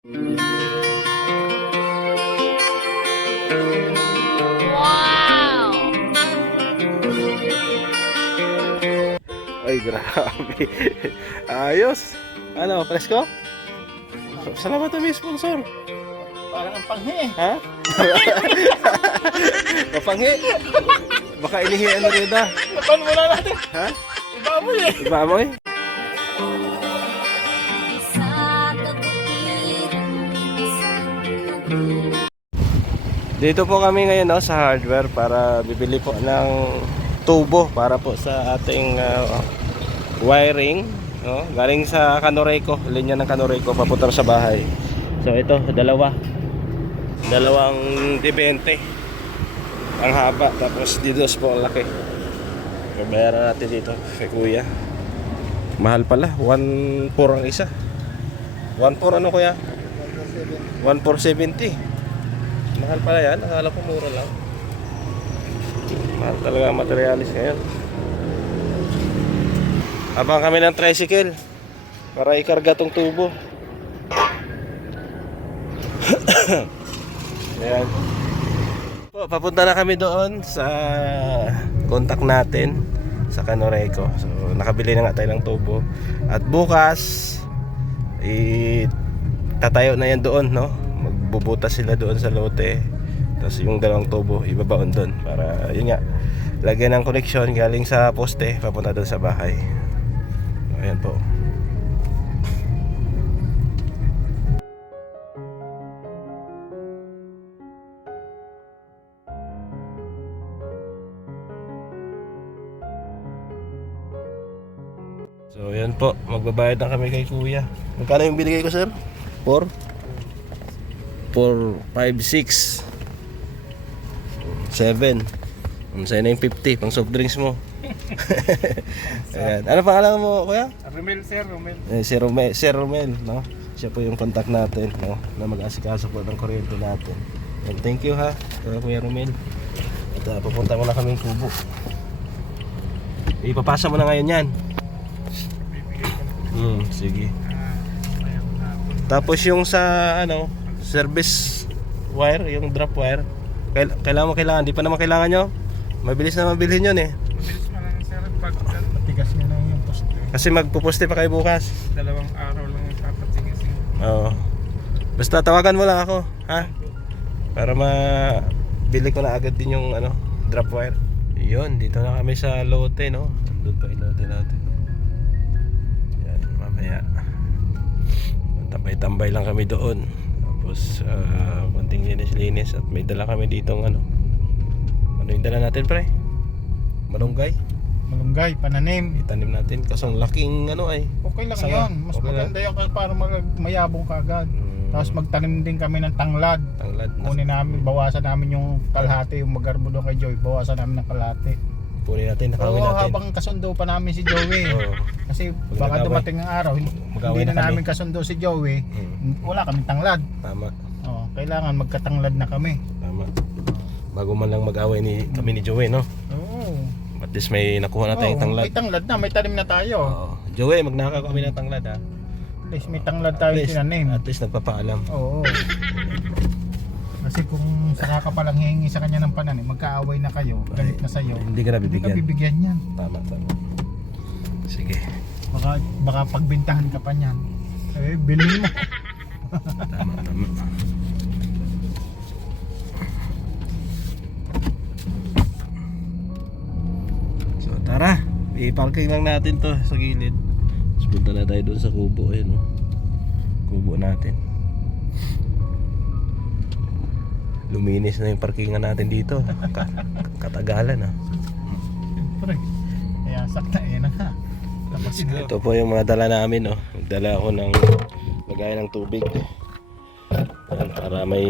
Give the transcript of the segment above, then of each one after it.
Wow! Ay, grabe. Ayos. Ano, presko? Salamat na may sponsor. Parang ang panghi. Ha? Mapanghi. Baka inihian na rin na. Laban muna natin. Ha? Ibaboy eh. Ibamoy? Dito po kami ngayon no, sa hardware para bibili po ng tubo para po sa ating wiring no? Galing sa Canoreco, linya ng Canoreco papunta sa bahay. So ito, dalawang D20 ang haba, tapos D2 po ang laki. Babayaran natin dito kay kuya. Mahal pala, 1.4 ang isa. 1.4 ano kuya? 1.470. Mahal pala yan, akala ko mura lang. Mahal talaga ang materialis ngayon. Abang kami ng tricycle para ikarga tong tubo. Ayan. Papunta na kami doon sa contact natin sa Canoreco. So nakabili na nga tayo ng tubo. At bukas tatayo na yan doon, no? Magbubutas sila doon sa lote. Tapos yung dalawang tubo ibabaon doon para yun nga, lagyan ng connection galing sa poste papunta doon sa bahay. Ayan po. So yan po, magbabayad na kami kay kuya. Magkano yung binigay ko sir? 4? 4, 5, 6 7. Sa'yo na yung 50 pang soft drinks mo. Ayan. Ano pangalan mo kuya? Romel sir, Romel. Si Romel, no? Siya po yung contact natin, no? Na mag-asikaso po ng kuryente natin. And thank you ha, Kuya Romel. At pupunta mo na kaming kubo. Ipapasa mo na ngayon yan. Sige. Tapos yung sa ano, service wire, yung drop wire, kailangan, di pa naman kailangan nyo. Mabilis na mabilhin yun eh. Mabilis mo lang sir, matigas nyo lang yung poste. Kasi magpuposte pa kayo bukas. 2 araw lang yung papatigasin. Oo. Basta tawagan mo lang ako, ha? Para mabili ko na agad din yung ano, drop wire. Yun, dito na kami sa lote, no? Doon pa yung lote natin. Yan, mamaya. Tambay-tambay lang kami doon. Tapos, konting linis-linis. At may dala kami ditong ano. Ano yung dala natin, pre? Malunggay. Malunggay, pananim. Itanim natin. Kasong laking ano ay. Okay lang Sanga. yan. Mas Okay maganda yan para mayabong ka agad. Tapos magtanim din kami ng tanglad. Tanglad. Kunin namin, bawasan namin yung kalahati, yung magarbo doon kay Joey. Bawasan namin ng kalahati. Punin natin, nakawin Oo, natin. habang kasundo pa namin si Joey. Oo. Kasi Pag baka nag-away. dumating ang araw, hindi Mag-away na na kami. namin kasundo si Joey. Wala kaming tanglad. Tama. Kailangan magkatanglad na kami. Tama. Bago man lang mag-away kami ni Joey, no? Oo. At least may nakuha na tayong tanglad. May tanglad na, may tanim na tayo. Oo. Joey, magnakaw kami ng tanglad, ha? At least may tanglad tayo tinanim. At least nagpapaalam. Oo. Kasi kung saka ka palang hihingi sa kanya ng pananim, magkaaway na kayo, galit na sa'yo. Hindi ka Hindi ka nabibigyan. bibigyan yan. Tama. Sige. Baka pagbintahan ka pa niyan. Bilhin mo. Tama. So tara, i-parking lang natin to sa gilid. Tapos punta na tayo doon sa kubo. Ayun, no? Kubo natin. Luminis na yung parkingan natin dito. Katagalan, ha? Siyempre. Kaya sakta na ha. Tapos Ito po yung mga dala namin, no? Magdala ako ng lagay ng tubig. Ayan, para may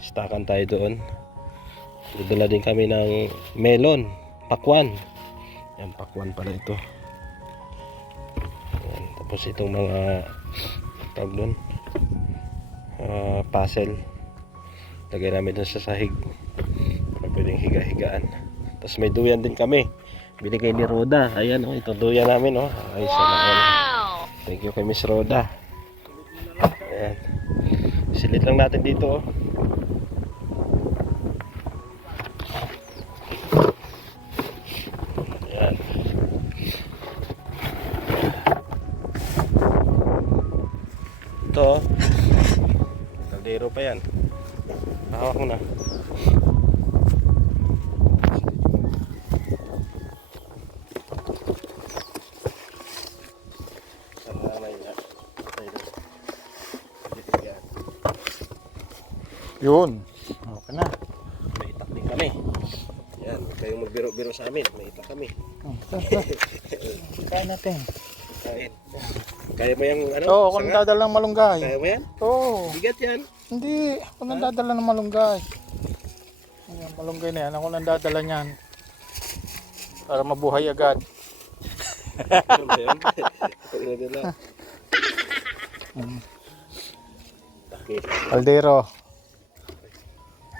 stockan tayo doon. Magdala din kami ng melon, pakwan. Yan, pakwan pala ito. Ayan, tapos itong mga tawag doon, puzzle. Lagay namin doon sa sahig para pwedeng higa-higaan. Tapos may duyan din kami, binigay ni Roda. Ayan, oh, ito duyan namin, oh. Ay, Wow! Thank you kay Miss Roda. Ayan. Silit lang natin dito, oh. Ayan. Ito, oh. Kaldero pa yan. Hawak mo na. Yun. Okay na. May itak din kami. Yan, huwag kayong magbiro-biro sa amin. May itak kami. Kain natin. Kain. Kaya mo yung ano? Oo, ako sanga? nang dadala ng malunggay. Kaya mo yan? Oo. Bigat yan. Hindi, ako nang dadala ng malunggay. Ayan, malunggay na yan. Ako nang dadala niyan. Para mabuhay agad. Ano ba yan? Pag nadala. Takip. Kaldero.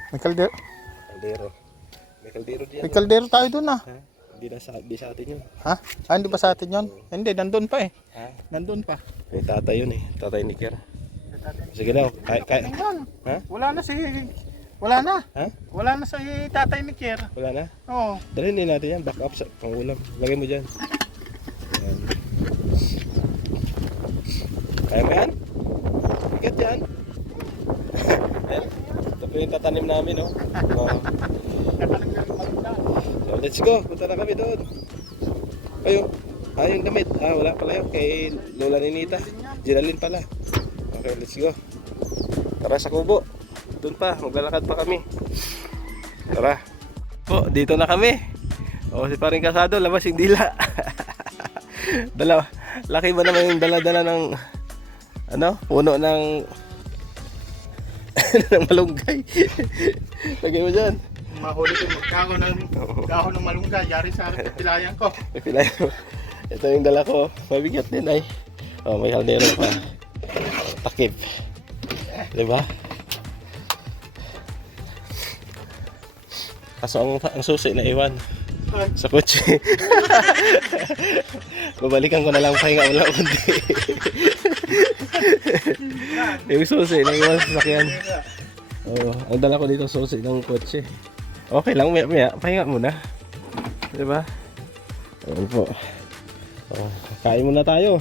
May kaldero. Kaldero. May kaldero diyan. May kaldero tayo dun ah. Ha? Di sa atin yun. Ha? Ah, hindi ba sa atin yun? Hindi, nandun pa eh. Ha? Nandun pa. May tatay yun eh. Tatay ni Kier. Sige daw. Kaya. Ha? Wala na si... Wala na. Ha? Wala na si tatay ni Kier. Wala na? Oo. Dalhin din natin yan. Back up sa pangulam. Lagay mo dyan. Ayan. Kaya mo yan? Bigat yan. Ayan. Ito po yung tatanim namin, oh. So, let's go. Punta na kami doon. Kayo. Yung damit. Wala pala yun. Kay Lola Ninita. Ginalin pala. Okay, let's go. Tara sa kubo. Doon pa. Maglalakad pa kami. Tara. Po, dito na kami. O, si Paring Kasado. Labas yung dila. Laki ba naman yung dala-dala ng puno ng ng malunggay. Lagay mo dyan. Mahuli ko magkakaw ng malunggay. Yari sa pilayan ko. Ito yung dala ko. Mabigat din ay. May kaldero pa. Takip. Diba? Kaso ang susi na iwan sa kotse. Babalikan ko na lang pahinga wala kundi. Yung susi na iwan sa sakyan. Ang dala ko dito susi ng kotse. Okay lang, maya pahinga muna. Diba? Ayan po. Kain muna tayo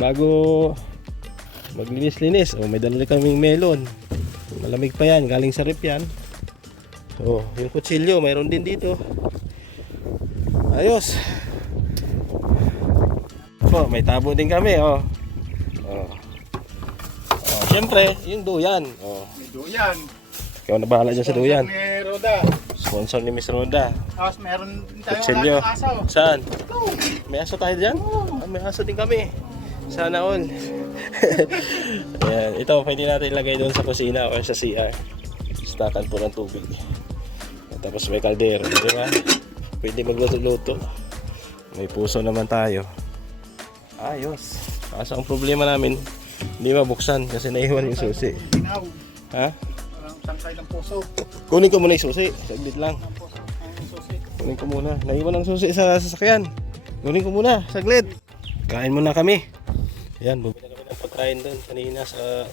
bago maglinis-linis. May dala kaming melon. Malamig pa yan, galing sa rep yan. Yung kutsilyo mayroon din dito. Ayos. May tabo din kami. Siyempre, yung duyan. Duyan. Ikaw na bahala dyan sa duyan. Ni Roda. Sponsor ni Miss Roda. Tapos meron din tayo Kutsilyo. aso. Saan? May aso tayo dyan? May aso din kami. Sana all. Ayan. Ito, pwede natin ilagay doon sa kusina o sa CR. Stakan po ng tubig. Tapos may kaldero, di ba? Pwede magluto-luto. May puso naman tayo. Ayos. Kaso ang problema namin, hindi mabuksan kasi naiwan yung susi. Ginaw. Ha? Parang tangkay ng puso. Kunin ko muna yung susi. Saglit lang. Ang susi. Kunin ko muna. Naiwan ang susi sa sasakyan. Kunin ko muna. Saglit. Kain muna kami. Ayan, bumili kami ng pagkain doon kanina sa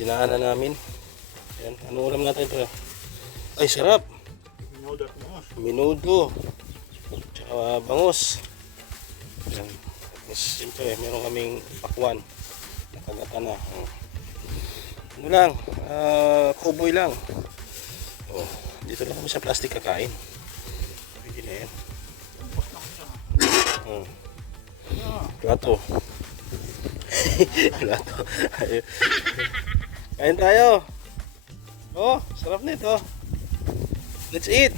dinaanan namin. Ayan, ano ulam natin ito? Ay, sarap. Minudo. Tsaka bangus. Ayan. Tapos, siyempre, meron kaming pakwan. Nakagata na. Ano lang, kuboy lang. Dito lang kami sa plastic kakain. Pwede na yan. Plato. Plato. Kain tayo. Sarap nito. Let's eat.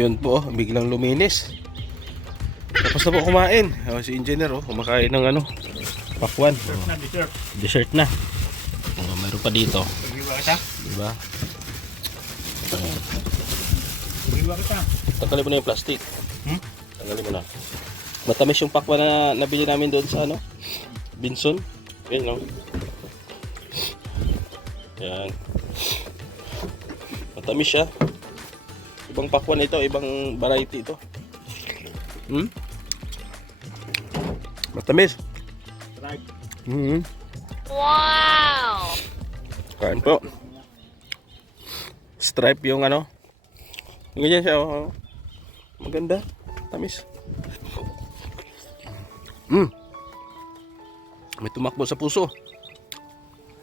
Yun po, biglang luminis. Tapos na po kumain. Si engineer kumakain ng pakwan. Dessert na. Meron pa dito. Diba? Tanggalin mo na yung plastic. Tanggalin mo na. Matamis yung pakwan na nabili namin doon sa Binson. Ayan, no? Ayan. Matamis siya. Ibang pakwan ito, ibang variety ito. Matamis. Wow! Kain po. Stripe yung Yung ganyan siya, maganda. Tamis. May tumakbo sa puso.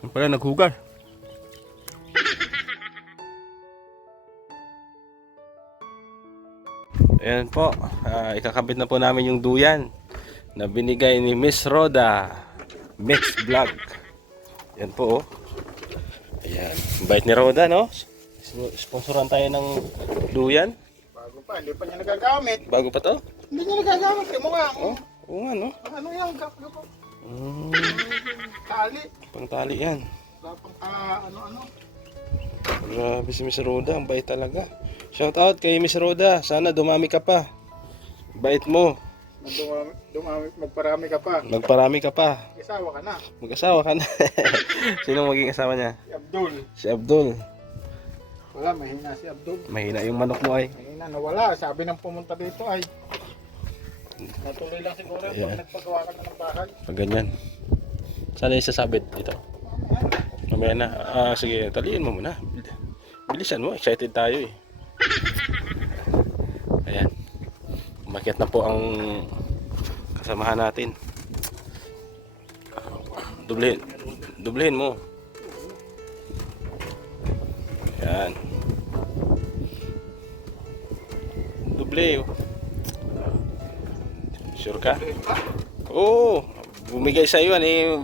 Yung pala naghugar. Ayan po, ikakabit na po namin yung duyan na binigay ni Miss Roda Mix Vlog. Ayan po. Ayan, bait ni Roda, no? Sponsoran tayo ng duyan. Bago pa, hindi pa niya nagagamit. Bago pa to? Hindi niya nagagamit. Yung mukha mo. Oo nga, no? Ano yan? Tali. Pang tali yan. Tapang ano. Grabe si Miss Roda, ang bait talaga. Shout out kay Miss Roda, sana dumami ka pa. Bait mo. Magparami ka pa. Magparami ka pa. Isawa ka na. Mag-asawa ka na. Sino maging asawa niya? Si Abdul. Si Abdul. Wala, mahina si Abdul. Mahina yung manok mo ay. Mahina, nawala. Sabi ng pumunta dito ay natuloy lang siguro pag nagpagawa ka na ng bahay. Pag ganyan. Sana yung sasabit dito. Mamaya na. Sige, taliin mo muna. Bilisan mo, excited tayo eh. Ayan. Umakyat na po ang kasamahan natin. Dublehin mo. Ayan. Duble. Sure ka? Oo. Bumigay sa iyo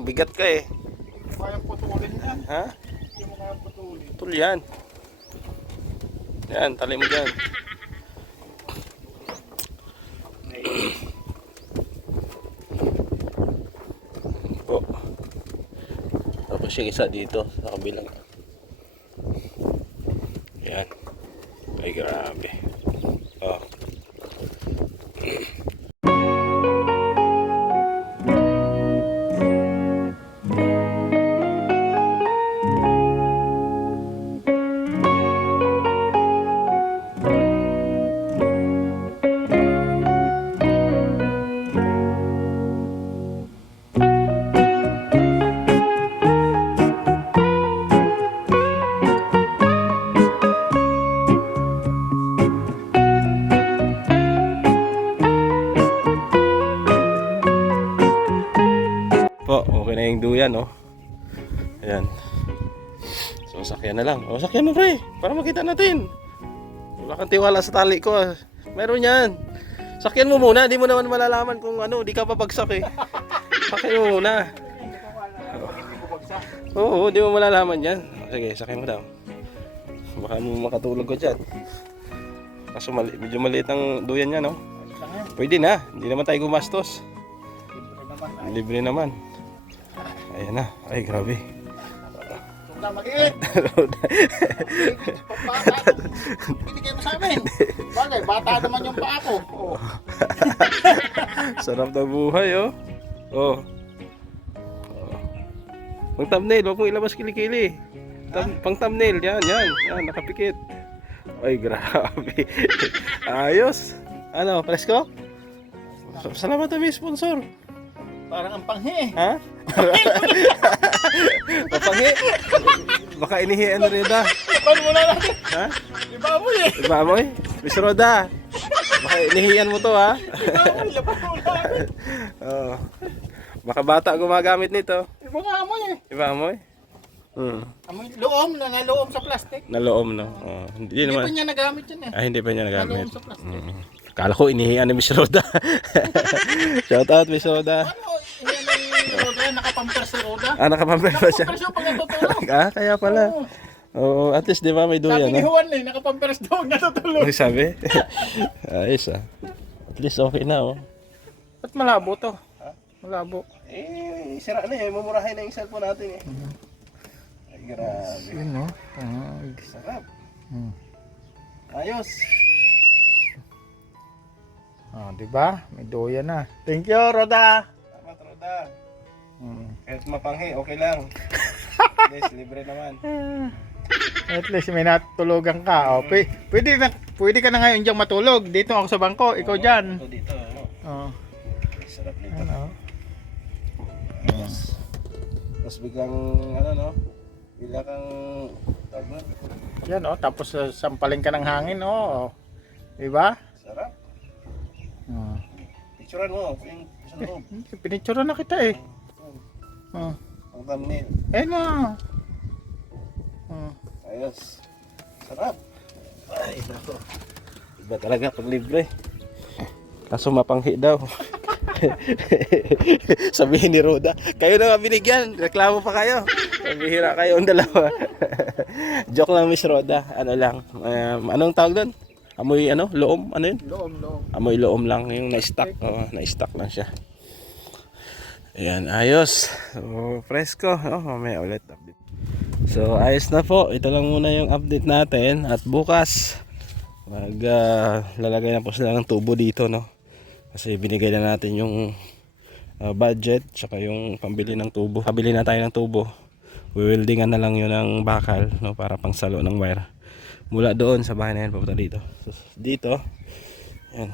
bigat ka eh. Hindi mo kayang putulin yan. Ha? Hindi mo kayang putulin. Putul yan. Yan, tali mo dyan. Po. Tapos yung isa dito sa kabilang. Yan. Ay, grabe. Oh. Po, okay na yung duyan, no? Ayan. So, sakyan na lang. O, sakyan mo, pre. Para makita natin. Wala kang tiwala sa tali ko. Meron yan. Sakyan mo muna. Di mo naman malalaman kung di ka papagsak eh. Sakyan mo muna. Oo, di mo malalaman yan. Sige, sakyan mo daw. Baka mo makatulog ko dyan. Kaso medyo maliit ang duyan niya, no? Pwede na. Hindi naman tayo gumastos. Libre naman. Ayan na. Ay, grabe. Huwag na mag-iit. Binigay mo sa amin. Bagay, bata naman yung paa ko. Oh. Sarap na buhay, oh. Oh. Pang thumbnail, huwag mong ilabas kilikili. Pang thumbnail, yan, nakapikit. Ay, grabe. Ayos. Ano, presko? Salamat na may sponsor. Parang ang panghi. Ha? Papanghi? Baka inihian na rin ba? Iban mo na natin. Ha? Iba mo eh. Iba mo eh? Miss Roda, baka inihian mo to ha? Iba mo, laban mo na. Oh. Baka bata gumagamit nito. Iba nga amoy eh. Iba mo eh? Amoy loom na naloom sa plastic. Naloom, no? Oh. Hindi Hindi pa naman. niya nagamit yun eh. Hindi pa niya nagamit. Naloom sa plastic. Kala ko inihian ni Miss Roda. Shout out Miss Roda. Ano, hindi Roda, nakapamper si Roda. Nakapamper pa siya. Nakapamper siya pag natutulog. Kaya pala. Oo. Oo, at least di ba may duyan Sabi ni na. Juan eh, nakapamperes daw natutulog. Ano sabi? Ayos ah. At least okay na oh. Ba't malabo to? Malabo. Eh, sira na eh. Mumurahin na yung cellphone natin eh. Ay, grabe. Yun no? Sarap. Hmm. Ayos. Di ba? May duyan na. Thank you, Roda. Tama, Roda. Hmm. Kahit mapanghi, okay lang. Yes, libre naman. At least may natulugan ka. Pwede ka na ngayon diyang matulog. Dito ako sa bangko, ikaw dyan. Ito dito, ano? Oh. Sarap nito. Ano? Tapos biglang, ano no? Bigla kang, tawag mo? Yan tapos sampaling ka ng hangin Di ba? Sarap. Oh. Picturean mo, yung sa loob. Pinicture na kita eh. Oh. Ang thumbnail. Na. Oh. Ayos. Sarap. Ay, nako. Iba talaga pag libre. Kaso mapanghi daw. Sabihin ni Roda, kayo na nga binigyan, reklamo pa kayo. Pambihira kayo ang dalawa. Joke lang, Miss Roda. Ano lang, anong tawag doon? Amoy ano? Loom? Ano yun? Loom. Amoy loom lang, yung na-stock. Na-stock lang siya. Ayan, ayos. So, presko. Mamaya ulit update. So, ayos na po. Ito lang muna yung update natin. At bukas, lalagay na po sila ng tubo dito, no? Kasi binigay na natin yung budget, tsaka yung pambili ng tubo. Pabili na tayo ng tubo. Wewildingan na lang yun ng bakal, no? Para pang salo ng wire. Mula doon sa bahay na yan, papunta dito. So, dito, yan.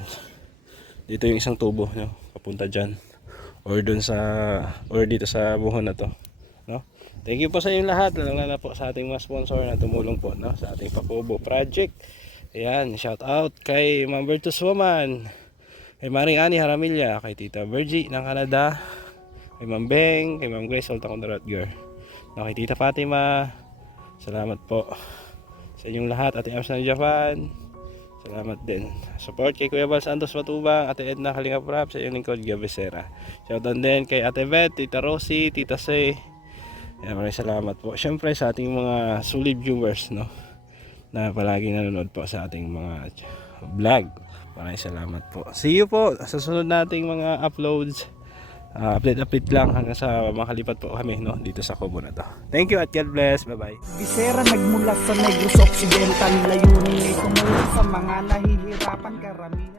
Dito yung isang tubo, no? Papunta dyan. Or dun sa, or dito sa buhon na to, no? Thank you po sa inyong lahat, lalo na po sa ating mga sponsor na tumulong po, no? Sa ating Pakubo project. Ayan, shout out kay Ma'am Virtus Woman, kay Maring Ani Haramilla, kay Tita Virgie ng Canada, kay Ma'am Beng, kay Ma'am Grace Oltacondorotger, no, kay Tita Fatima. Salamat po sa inyong lahat. Ate Ams ng Japan, salamat din. Support kay Kuya Bal Santos Matubang, Ate Edna Kalinga Prap, sa iyong lingkod Gabi Sera. Shout out din kay Ate Beth, Tita Rosie, Tita Say. Maraming salamat po. Syempre sa ating mga solid viewers, no, na palagi nanonood po sa ating mga vlog. Maraming salamat po. See you po sa sunod nating mga uploads. Update lang hanggang sa makalipat po kami, no, dito sa Kubo na to. Thank you at God bless. Bye bye. Bisera nagmula sa Negros Occidental, layunin ay tumulong sa mga nahihirapan karamihan.